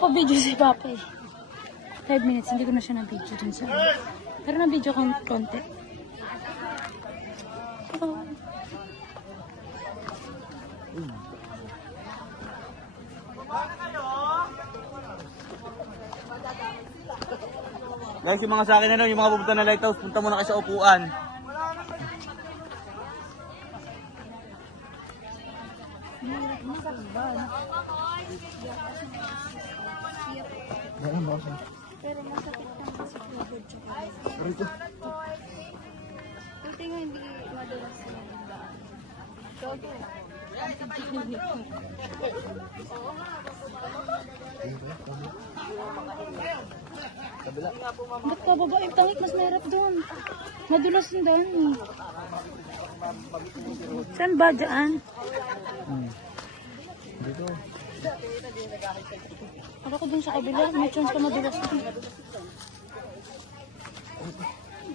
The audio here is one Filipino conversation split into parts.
nagpapa-video si Papa eh. 5 minutes, hindi ko na siya na-video dun sa pero na-video ko konti. Oh. Guys, yung mga sa akin yung mga pupunta na lighthouse, punta muna kayo sa upuan. Pero masakit lang kasi pagod tsaka. Buti nga hindi madalas na daan. Gogo. Ba't ka babae tangik? Mas mahirap doon. Madulas yung daan eh. Saan ba dyan? Dito. Ako ko dun sa kabila. May chance ka madulas doon.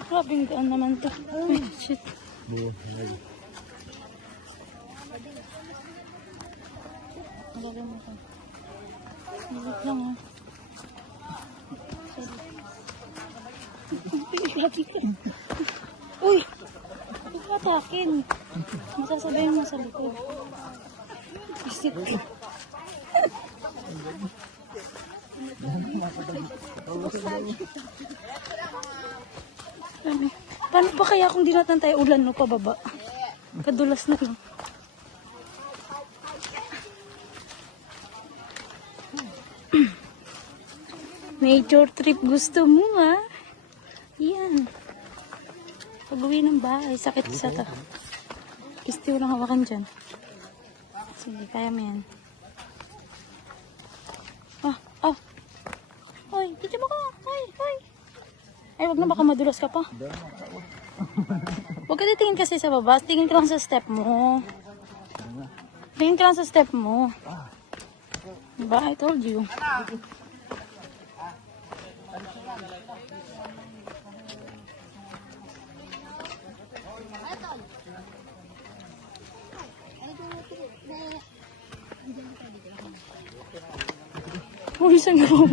Grabing daan naman to. Ay, shit. Magagawin mo ko. Wait lang ah. Uy! Huwag ka atakin. Masasabayin mo sa likod. Isip ka. Paano ba kaya kung di natin tayo ulan no pababa? Kadulas na lang. Nature trip gusto mo ha? Yan. Pag-uwi ng bahay, sakit sa ta. Kisti walang hawakan dyan. Sige, kaya mo yan. Ah. Hoy, dito mo ka. Hoy. Ay, wag na baka madulas ka pa. Huwag ka titingin kasi sa baba. Tingin ka lang sa step mo. Tingin ka lang sa step mo. Diba? I told you. Uy, saan ka po?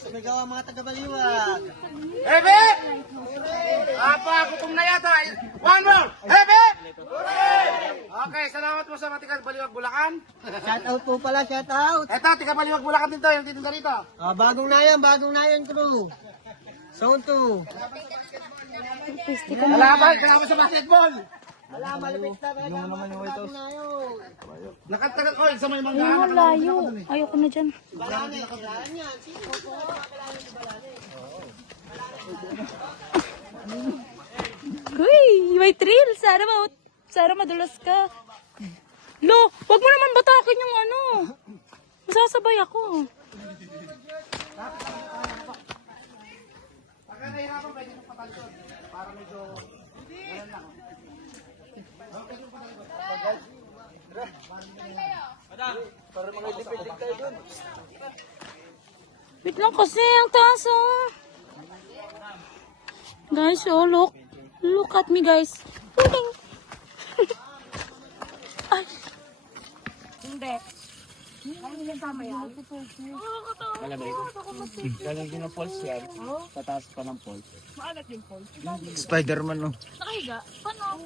Sumigaw ang mga taga-Baliwag. Hebe! Apa, gutom na yata. One more! Hebe! Okay, salamat po sa mga taga-Baliwag, Bulacan. Shout out po pala, shout out. Eto, taga-Baliwag, Bulacan din to, yung titinda rito. Bagong na yan crew. Zone 2. Kalaban sa basketball. Wala, malapit na. Yung naman yung white house. Nakatagal ko, sa may mga Ay, mo layo. Ayoko na dyan. Balane yan. Sino po? Uy, may thrill. Sana madulas ka. Lo, wag mo naman batakin yung ano. Masasabay ako. Pagka nahirapan, pwede mong patalsyon. Para medyo, ganun lang. Wait lang kasi, ang taas oh. Guys, oh, look. Look at me, guys. Puling. Ay. Hindi. Lalagyan ng pulse yan. Tataas pa ng pulse. Maalat yung pulse. Spider-Man no. Nakahiga? Paano ang